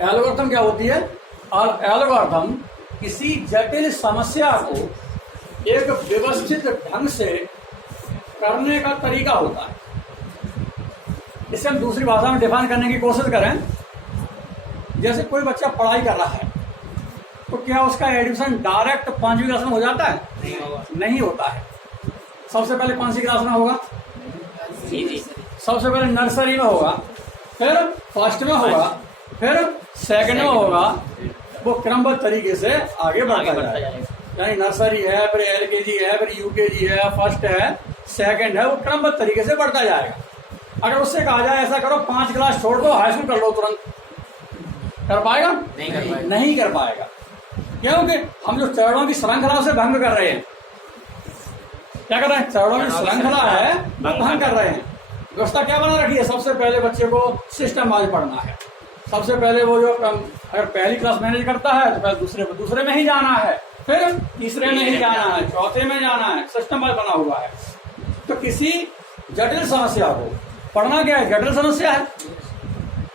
Algorithm क्या होती है? और एल्गोरिथम किसी जटिल समस्या को एक व्यवस्थित ढंग से करने का तरीका होता है। इसे हम दूसरी भाषा में डिफाइन करने की कोशिश करें। जैसे कोई बच्चा पढ़ाई कर रहा है तो क्या उसका एडमिशन डायरेक्ट 5वीं क्लास में हो जाता है? नहीं होता है। सबसे पहले कौन सी क्लास में होगा? सबसे पहले नर्सरी में होगा, फिर फर्स्ट में होगा, फिर सेकंड में होगा। वो क्रमबद्ध तरीके से आगे बढ़ता जाएगा। यानी नर्सरी है, फिर LKG है, फिर UKG है, फर्स्ट है, सेकंड है, वो क्रमबद्ध तरीके से बढ़ता जाएगा। अगर उससे कहा जाए ऐसा करो 5 क्लास छोड़ दो, हाई स्कूल कर लो तुरंत, कर पाएगा? नहीं कर पाएगा। क्योंकि हम जो चरणों की श्रृंखला से भंग कर रहे हैं। क्या कर रहे हैं? चरणों की श्रृंखला है वो भंग कर रहे हैं। व्यवस्था क्या बना रखी है? सबसे पहले बच्चे को सिस्टम वाइज पढ़ना है। सबसे पहले वो जो अगर पहली क्लास मैनेज करता है तो पहले दूसरे में ही जाना है, फिर तीसरे में ही जाना है, चौथे में जाना है। सिस्टम वाइज बना हुआ है। तो किसी जटिल समस्या को पढ़ना क्या है? जटिल समस्या है।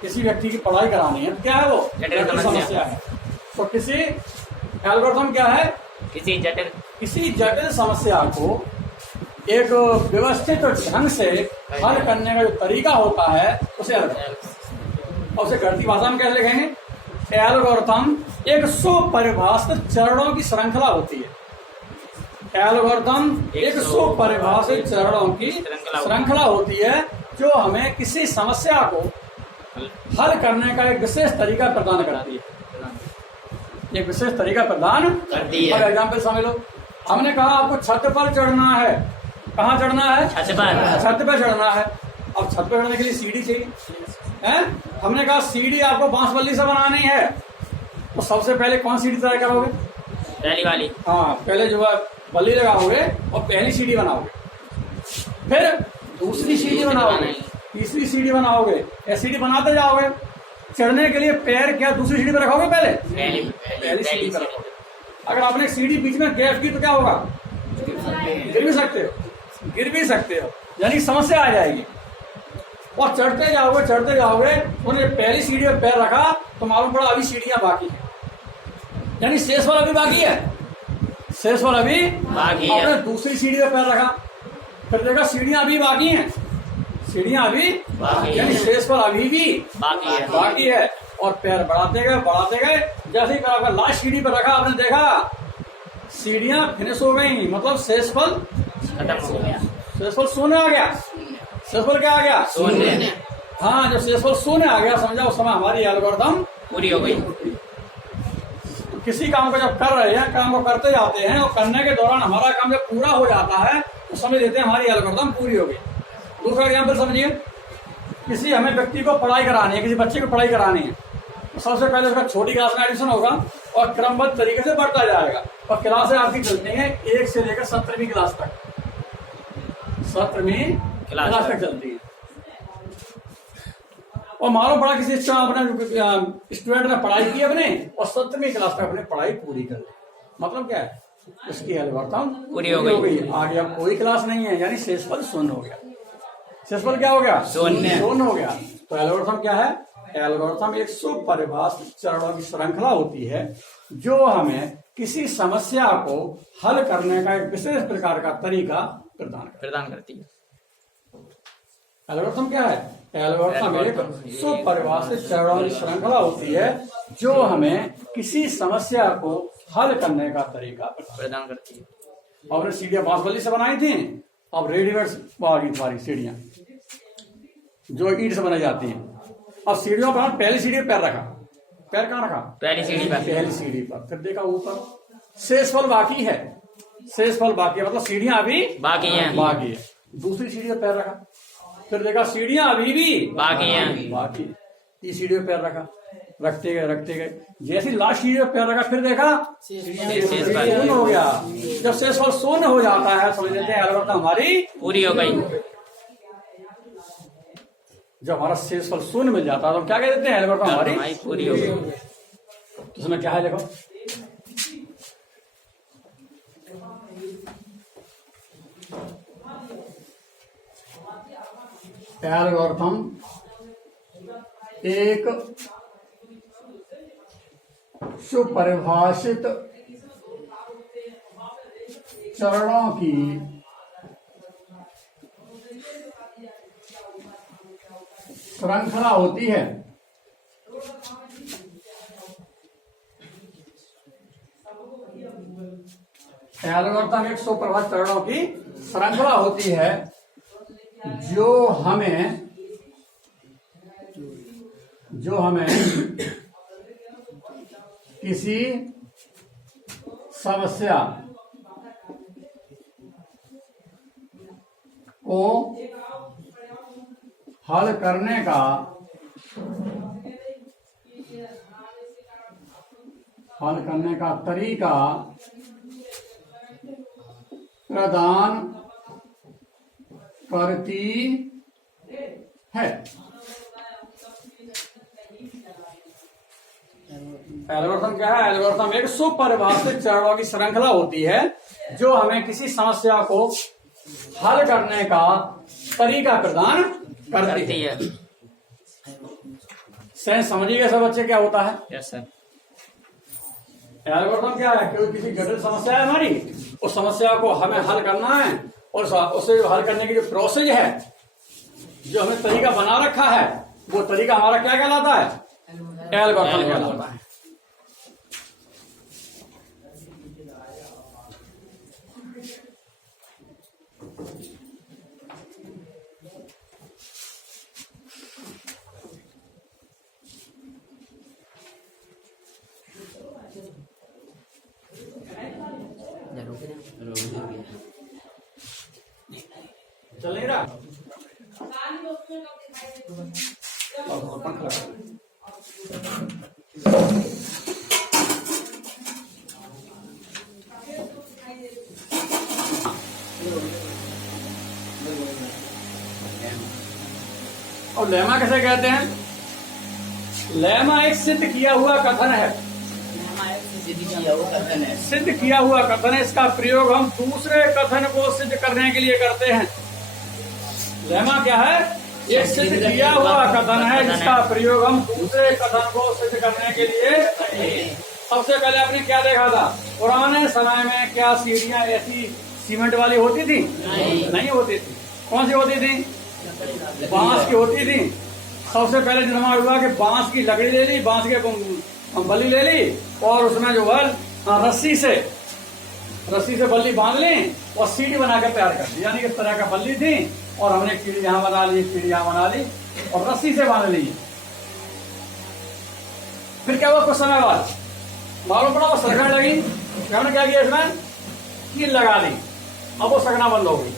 किसी व्यक्ति की पढ़ाई करानी है, क्या है वो? जटिल समस्या है। तो किसी एल्गोरिथम क्या है? किसी जटिल समस्या को एक व्यवस्थित ढंग से हल करने का जो तरीका होता है उसे एल्गोरिथम। और उसे गणितीय भाषा में कैसे लिखेंगे? एल्गोरिथम एक सुपरिभाषित चरणों की श्रृंखला होती है। एल्गोरिथम एक सुपरिभाषित चरणों की श्रृंखला होती है जो हमें किसी समस्या को हल करने का एक विशेष तरीका प्रदान करती है। एक विशेष तरीका प्रदान करती है। एग्जाम्पल समझ लो। हमने कहा आपको छत पर चढ़ना है। कहाँ चढ़ना है? छत पर चढ़ना है। अब छत पर चढ़ने के लिए सीढ़ी चाहिए है? हमने कहा सीढ़ी आपको बांस बल्ली से बनानी है। तो सबसे पहले कौन सीढ़ी तैयार करोगे? पहली वाली। हाँ, पहले जो है बल्ली लगाओगे और पहली सीढ़ी बनाओगे, फिर दूसरी सीढ़ी बनाओगे, तीसरी सीढ़ी बनाओगे, या सीढ़ी बनाते जाओगे। चढ़ने के लिए पैर क्या दूसरी सीढ़ी पर रखोगे? पहली सीढ़ी पर रखोगे। अगर आपने सीढ़ी बीच में गैप की तो क्या होगा? गिर भी सकते हो, यानी समस्या आ जाएगी। और चढ़ते जाओगे उन्होंने पहली सीढ़ी पर पैर रखा तो मालूम पड़ा अभी सीढ़ियां बाकी है, यानी शेष वाला भी बाकी है। आपने दूसरी सीढ़ी पर पैर रखा, फिर देखा सीढ़ियां अभी बाकी हैं, यानी शेष पर अभी भी बाकी है। और पैर बढ़ाते गए, जैसे ही आपका लास्ट सीढ़ी पर रखा, आपने देखा सीढ़ियां फिनिश हो गई, मतलब शेषफल खत्म हो गया। शेषफल शून्य आ गया। शेषफल क्या आ गया? शून्य। हाँ, जब शेषफल शून्य आ गया समझा उस समय हमारी एल्गोरिथम पूरी हो गई। तो किसी काम को जब कर रहे हैं, काम को करते जाते हैं और करने के दौरान हमारा काम जब पूरा हो जाता है तो समझ लेते हैं हमारी एल्गोरिथम पूरी हो गई। दूसरा एग्जाम्पल समझिए। किसी हमें व्यक्ति को पढ़ाई करानी है, किसी बच्चे को पढ़ाई करानी है, तो सबसे पहले उसका छोटी क्लास में एडमिशन होगा और क्रमबद्ध तरीके से बढ़ता जाएगा। और क्लासें आपकी चलती हैं 1 से लेकर 17वीं क्लास तक। 17वीं क्लास तक चलती है। और मालूम पड़ा किसी अपने स्टूडेंट ने पढ़ाई की अपने और 17वीं क्लास तक अपनी पढ़ाई पूरी कर ली, मतलब क्या है? उसकी एल्गोरिथम पूरी हो गई। आगे अब कोई क्लास नहीं है, यानी शेषफल शून्य हो गया। शेषफल क्या हो गया? शून्य हो गया। तो एल्गोरिथम क्या है? एल्गोरिथम एक सुपरिभाषित चरणों की श्रृंखला होती है जो हमें किसी समस्या को हल करने का एक विशेष प्रकार का तरीका प्रदान करती है। एल्गोरिथम क्या है? एल्गोरिथम एक सुपरिभाषित चरणों की श्रृंखला होती है जो हमें किसी समस्या को हल करने का तरीका प्रदान करती है। और सीढ़ियां बांस बल्ली से बनाई थी, अब रेडीमेड आ गई तुम्हारी सीढ़ियां जो ईंट से बनाई जाती हैं। अब सीढ़ियों पर पहली सीढ़ी पर पैर रखा, पैर कहाँ रखा? पहली सीढ़ी पर। फिर देखा ऊपर शेषफल बाकी है, मतलब सीढ़ियां अभी बाकी है। दूसरी सीढ़ी पर पैर रखा, फिर देखा सीढ़ियां अभी भी बाकी। तीसरी सीढ़ी पर पैर रखा, रखते गए, जैसे लास्ट सीढ़ी पर पैर रखा, फिर देखा शून्य हो गया। जब शेषफल शून्य हो जाता है समझ लेते हैं एल्गोरिथम हमारी पूरी हो गई। जब हमारा शेषफल शून्य मिल जाता है तो क्या कह देते हैं? एल्गोरिथम हमारी पूरी हो गई। तो उसमें क्या है देखो, एल्गोरिथम एक सुपरिभाषित चरणों की श्रृंखला होती है। एल्गोरिथम एक सुपरिभाषित चरणों की श्रृंखला होती है जो हमें किसी समस्या को हल करने का तरीका प्रदान करती है। एल्गोरिथम क्या है? एल्गोरिथम एक सुपरिभाषित चरणों की श्रृंखला होती है जो हमें किसी समस्या को हल करने का तरीका प्रदान करती है। सेंस समझिएगा सब बच्चे क्या होता है? Yes sir. एल्गोरिथम क्या है? कोई किसी जटिल समस्या है हमारी, उस समस्या को हमें हल करना है और उसे हल करने की जो प्रोसेस है, जो हमने तरीका बना रखा है, वो तरीका हमारा क्या कहलाता है? एल्गोरिथम कहलाता है। चल नहीं रहा? और लेमा कैसे कहते हैं? लेमा एक सिद्ध किया हुआ कथन है। सिद्ध किया हुआ कथन है, इसका प्रयोग हम दूसरे कथन को सिद्ध करने के लिए करते हैं। लेमा क्या है? एक सिद्ध किया हुआ कथन है जिसका प्रयोग हम दूसरे कथन को सिद्ध करने के लिए। सबसे पहले आपने क्या देखा था? पुराने समय में क्या सीढ़ियां ऐसी सीमेंट वाली होती थी? नहीं होती थी। कौन सी होती थी? बांस की होती थी। सबसे पहले निर्माण हुआ कि बांस की लकड़ी ले ली, बांस के बल्ली ले ली और उसमें जो है रस्सी से बल्ली बांध ली और सीढ़ी बनाकर तैयार कर दी। यानी कि इस तरह का बल्ली थी और हमने एक सीढ़ी यहाँ बना ली, सीढ़ी यहाँ बना ली और रस्सी से बांध ली। फिर क्या हुआ? कुछ समय बाद मालूम पड़ा वो सरकने लगी। हमने क्या किया? इसमें कील लगा दी, अब वो सकना बंद हो गई।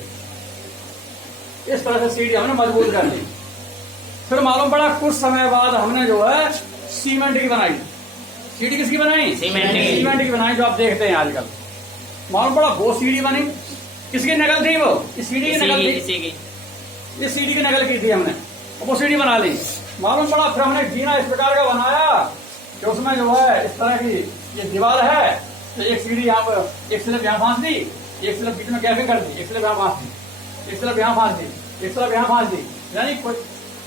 इस तरह से सीढ़ी हमने मजबूत कर ली। फिर मालूम पड़ा कुछ समय बाद हमने जो है सीमेंट की बनाई। सीढ़ी किसकी बनाई? सीमेंट की बनाई, जो आप देखते हैं आजकल। मालूम पड़ा वो सीढ़ी बनी। किसकी नकल थी? वो इस सीढ़ी की नकल थी। इस सीढ़ी की नकल की थी हमने, वो सीढ़ी बना ली। मालूम पड़ा फिर हमने जीना इस प्रकार का बनाया कि उसमें जो है इस तरह की ये दीवार है, तो एक सीढ़ी यहाँ पर, एक स्लैब यहाँ फांस दी, एक स्लैब बीच में गैपिंग कर दी, एक स्लैब यहाँ फांस दी, एक स्लैब यहाँ फांस दी, एक स्लैब यहाँ फांस दी। यानी कोई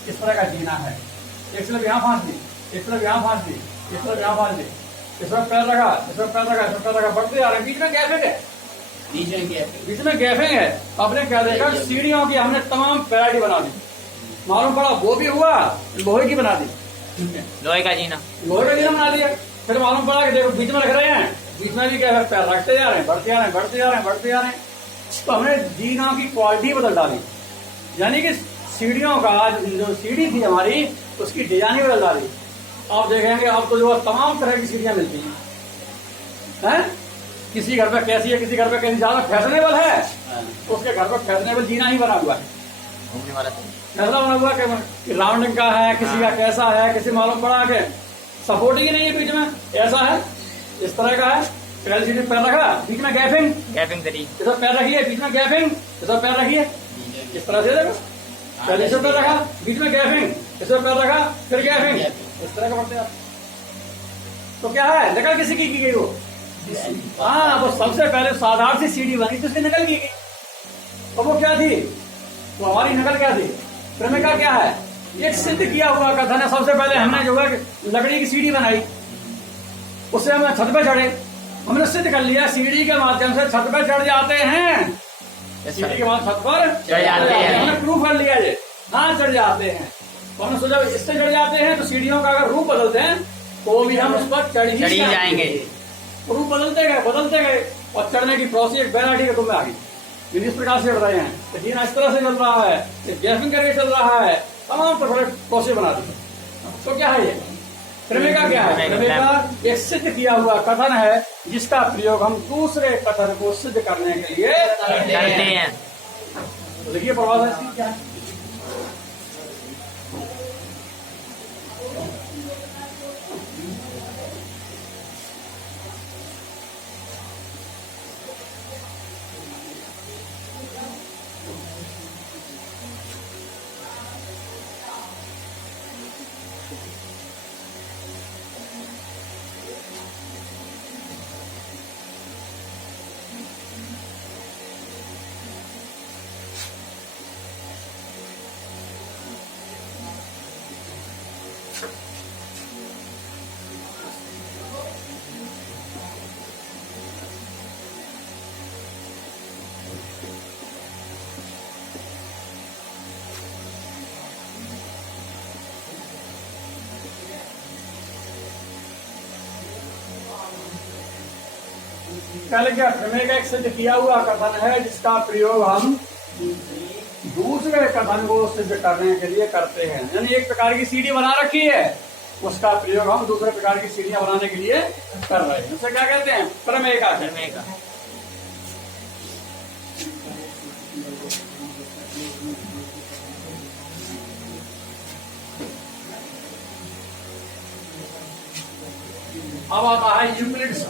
इस तरह का जीना है। एक स्लैब यहाँ फांस दी, एक स्लैब यहाँ फांस दी, एक स्लैब यहाँ फांस दी, इसमें पैर लगा, इसमें पैर लगा, इसमें पैर लगा, बढ़ते जा रहे हैं। बीच में गैपिंग है, बीच में गैपिंग है। आपने क्या देखा? सीढ़ियों की हमने तमाम वैरायटी बना दी। मालूम पड़ा वो भी हुआ, लोहे की बना दी, लोहे का जीना बना दिया। फिर मालूम पड़ा कि देखो बीच में रख रहे हैं, बीच में भी क्या है? पैर रखते जा रहे हैं, बढ़ते जा रहे हैं, बढ़ते जा रहे हैं, बढ़ते जा रहे हैं। तो हमने जीना की क्वालिटी बदल डाली। यानी कि सीढ़ियों का जो सीढ़ी थी हमारी, उसकी डिजाइन बदल डाली। आप देखेंगे अब तो जो तमाम तरह की सीढ़ियां मिलती हैं। किसी घर पे कैसी है, किसी घर पे कैसी, ज्यादा फैशनेबल है तो उसके घर पे फैशनेबल जीना ही बना हुआ है, घूमने वाला ऐसा बना हुआ कि राउंडिंग का है, किसी का कैसा है, किसी मालूम पड़ा के सपोर्टिंग ही नहीं है, बीच में ऐसा है, इस तरह का है। पहले सीढ़ी पैर रखा, बीच में गैपिंग करी, इधर पैर रखिए, बीच में गैपिंग, इधर पैर रखिए, इस तरह से देखो। पहले से पैर रखा, बीच में गैपिंग, इसे पैर रखा, फिर गैपिंग, इस तरह का बढ़ते आप। तो क्या है? नकल किसी की गई वो? हाँ, वो सबसे पहले साधारण सी सीढ़ी बनी, जिसकी नकल की गई। और वो क्या थी? वो हमारी नकल क्या थी? क्रमिका क्या है? एक सिद्ध किया हुआ कथन है। सबसे पहले हमने जो है लकड़ी की सीढ़ी बनाई, उससे हम छत पे चढ़े, हमने सिद्ध कर लिया सीढ़ी के माध्यम से छत पे चढ़ जाते हैं। सीढ़ी के बाद छत पर चढ़ जाते हैं। हमने प्रूफ कर लिया ये, हाँ चढ़ जाते हैं। तो हमने सोचा इससे चढ़ जाते हैं तो सीढ़ियों का अगर रूप बदलते हैं तो भी हम उस पर चढ़ ही जाएंगे। रूप बदलते गए और चढ़ने की प्रोसेस एक वैरायटी के तुम में आ गई। इस प्रकार से चढ़ रहे हैं, तो जीना इस तरह से चल रहा है, गैपिंग करके चल रहा है, तमाम प्रोसेस बना दी। तो क्या है ये क्रमिका? क्या है क्रमिका? एक सिद्ध किया हुआ कथन है जिसका प्रयोग हम दूसरे कथन को सिद्ध करने के लिए करते हैं। तो देखिए प्रभाव इसकी क्या है। कल क्या क्रमिका एक सिद्ध किया हुआ कथन है जिसका प्रयोग हम दूसरे कथन को सिद्ध करने के लिए करते हैं। यानी एक प्रकार की सीढ़ी बना रखी है, उसका प्रयोग हम दूसरे प्रकार की सीढ़ियां बनाने के लिए कर रहे हैं। उसे क्या कहते हैं? क्रमिका। क्रमिका। अब आता है यूक्लिड्स।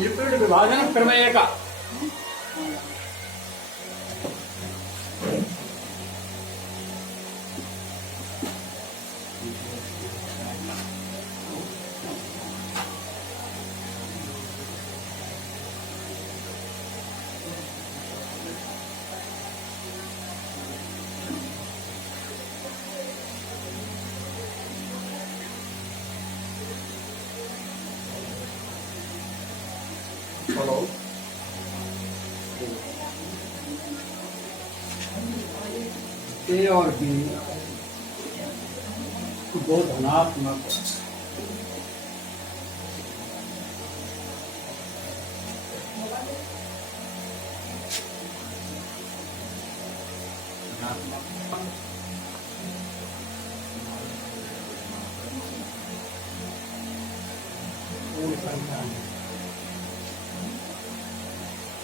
यूक्लिड विभाजन क्रमिका। ए और बी दो धनात्मक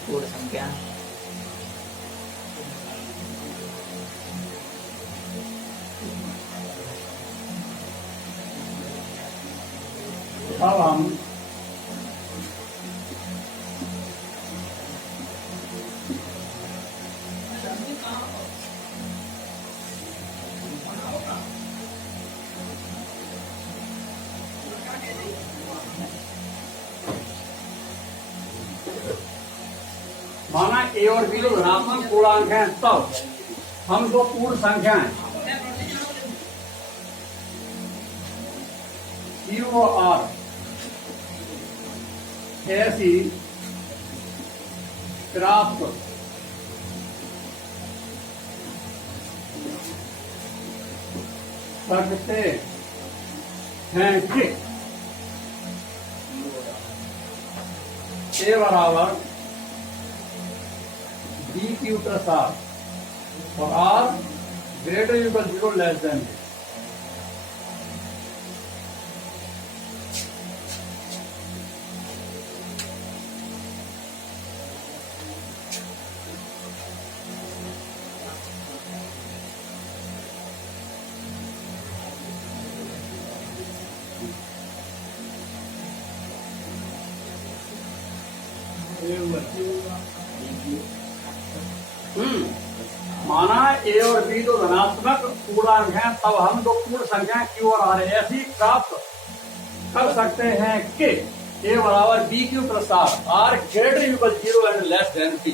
पूर्ण संख्या। अब हम माना ए और बी दो धनात्मक पूर्णांक हैं, तब हम दो पूर्ण संख्याएं Q और R ऐसी प्राप्त सकते हैं कि ए बराबर बी क्यू प्लस आर और r greater equal 0 less than. माना ए और बी दो धनात्मक पूर्णांक हैं, तब हम दो पूर्ण संख्याएं क्यू और आर ऐसी प्राप्त कर सकते हैं कि ए बराबर b q plus r greater equal 0 and less than P.